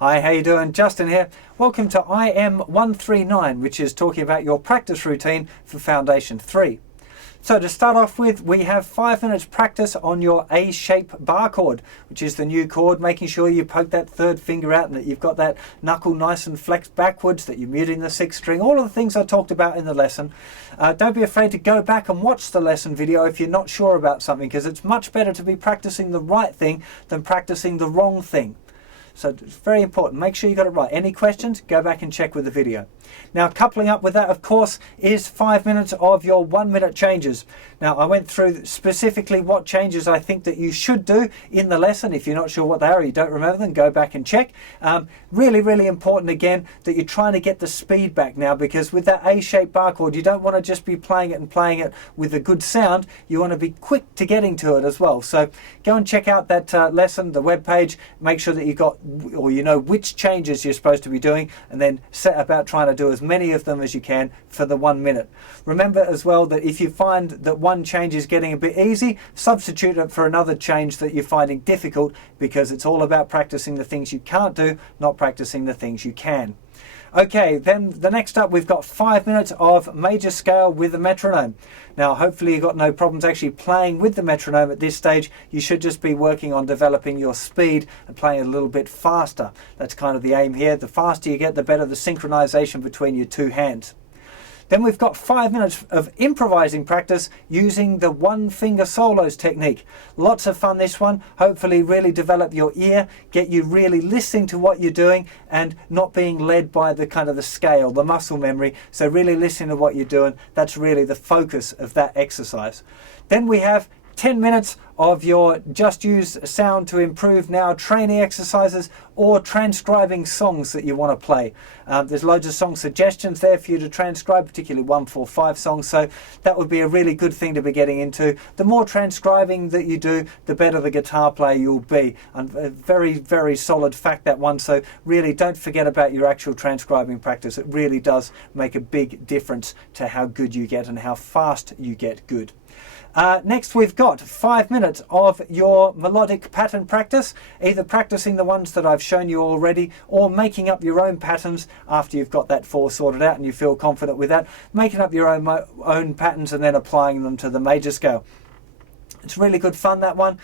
Hi, how you doing? Justin here. Welcome to IM-139, which is talking about your practice routine for Foundation 3. So to start off with, we have 5 minutes practice on your A-shape bar chord, which is the new chord, making sure you poke that third finger out and that you've got that knuckle nice and flexed backwards, that you're muting the sixth string, all of the things I talked about in the lesson. Don't be afraid to go back and watch the lesson video if you're not sure about something, because it's much better to be practicing the right thing than practicing the wrong thing. So it's very important. Make sure you got it right. Any questions? Go back and check with the video. Now, coupling up with that, of course, is 5 minutes of your 1 minute changes. Now, I went through specifically what changes I think that you should do in the lesson. If you're not sure what they are or you don't remember them, go back and check. Really, really important again that you're trying to get the speed back now, because with that A-shaped bar chord, you don't want to just be playing it and playing it with a good sound. You want to be quick to getting to it as well. So go and check out that lesson, the web page. Make sure that you got, or you know which changes you're supposed to be doing, and then set about trying to do as many of them as you can for the 1 minute. Remember as well that if you find that one change is getting a bit easy, substitute it for another change that you're finding difficult, because it's all about practicing the things you can't do, not practicing the things you can. Okay, then the next up, we've got 5 minutes of major scale with the metronome. Now, hopefully you've got no problems actually playing with the metronome at this stage. You should just be working on developing your speed and playing a little bit faster. That's kind of the aim here. The faster you get, the better the synchronization between your two hands. Then we've got 5 minutes of improvising practice using the one finger solos technique. Lots of fun, this one. Hopefully really develop your ear, get you really listening to what you're doing and not being led by the kind of the scale, the muscle memory. So really listening to what you're doing. That's really the focus of that exercise. Then we have 10 minutes of your just use sound to improve now training exercises or transcribing songs that you want to play. There's loads of song suggestions there for you to transcribe, particularly 1-4-5 songs, so that would be a really good thing to be getting into. The more transcribing that you do, the better the guitar player you'll be. And a very, very solid fact, that one, so really don't forget about your actual transcribing practice. It really does make a big difference to how good you get and how fast you get good. Next, we've got 5 minutes of your melodic pattern practice, either practicing the ones that I've shown you already or making up your own patterns after you've got that four sorted out and you feel confident with that, making up your own patterns and then applying them to the major scale. It's really good fun, that one.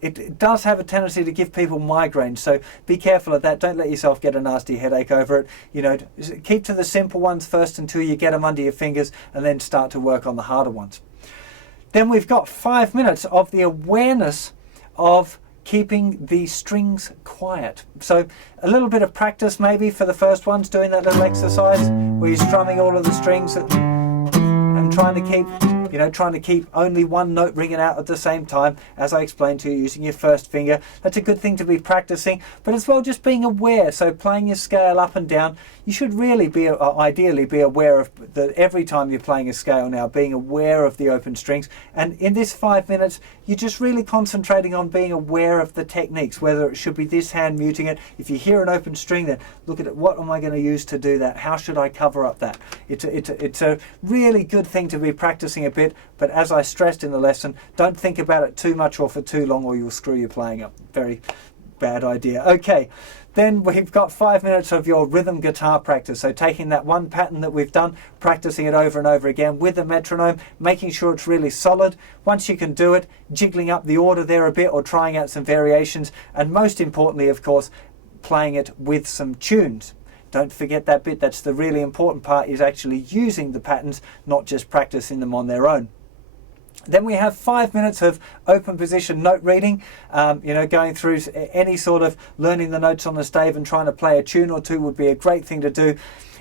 It does have a tendency to give people migraines, so be careful of that. Don't let yourself get a nasty headache over it. You know, keep to the simple ones first until you get them under your fingers, and then start to work on the harder ones. Then we've got 5 minutes of the awareness of keeping the strings quiet. So a little bit of practice maybe for the first ones, doing that little exercise where you're strumming all of the strings and trying to keep only one note ringing out at the same time, as I explained to you, using your first finger. That's a good thing to be practicing, but as well just being aware. So playing your scale up and down, you should really be ideally be aware of that every time you're playing a scale now, being aware of the open strings. And in this 5 minutes, you're just really concentrating on being aware of the techniques, whether it should be this hand muting it. If you hear an open string, then look at it. What am I going to use to do that? How should I cover up that? It's a really good thing to be practicing a bit, but as I stressed in the lesson, don't think about it too much or for too long, or you'll screw your playing up. Very bad idea. Okay, then we've got 5 minutes of your rhythm guitar practice. So taking that one pattern that we've done, practicing it over and over again with the metronome, making sure it's really solid. Once you can do it, jiggling up the order there a bit or trying out some variations, and most importantly, of course, playing it with some tunes. Don't forget that bit. That's the really important part, is actually using the patterns, not just practicing them on their own. Then we have 5 minutes of open position note reading, going through any sort of learning the notes on the stave and trying to play a tune or two would be a great thing to do.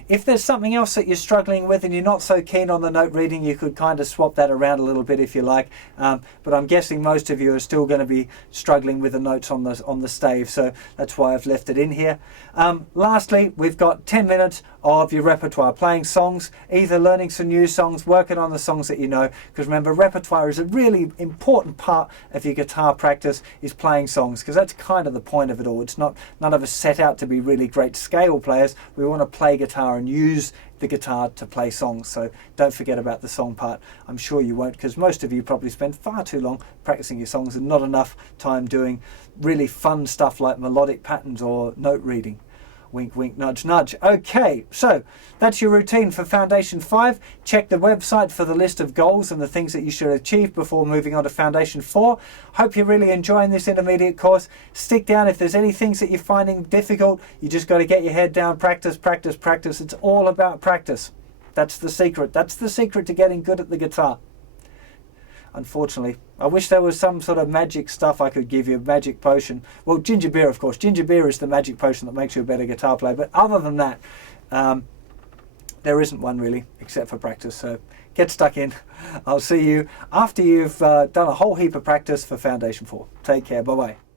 If there's something else that you're struggling with and you're not so keen on the note reading, you could kind of swap that around a little bit if you like. But I'm guessing most of you are still going to be struggling with the notes on the stave, so that's why I've left it in here. Lastly, we've got 10 minutes of your repertoire, playing songs, either learning some new songs, working on the songs that you know, because remember, repertoire is a really important part of your guitar practice, is playing songs, because that's kind of the point of it all. It's not, none of us set out to be really great scale players. We want to play guitar and use the guitar to play songs, so don't forget about the song part. I'm sure you won't, because most of you probably spend far too long practicing your songs and not enough time doing really fun stuff like melodic patterns or note reading. Wink, wink, nudge, nudge. Okay, so that's your routine for Foundation 5. Check the website for the list of goals and the things that you should achieve before moving on to Foundation 4. Hope you're really enjoying this intermediate course. Stick down. If there's any things that you're finding difficult, you just got to get your head down, practice, practice, practice. It's all about practice. That's the secret. That's the secret to getting good at the guitar. Unfortunately, I wish there was some sort of magic stuff I could give you, magic potion. Well, ginger beer, of course. Ginger beer is the magic potion that makes you a better guitar player. But other than that, there isn't one really, except for practice. So get stuck in. I'll see you after you've done a whole heap of practice for Foundation 4. Take care. Bye-bye.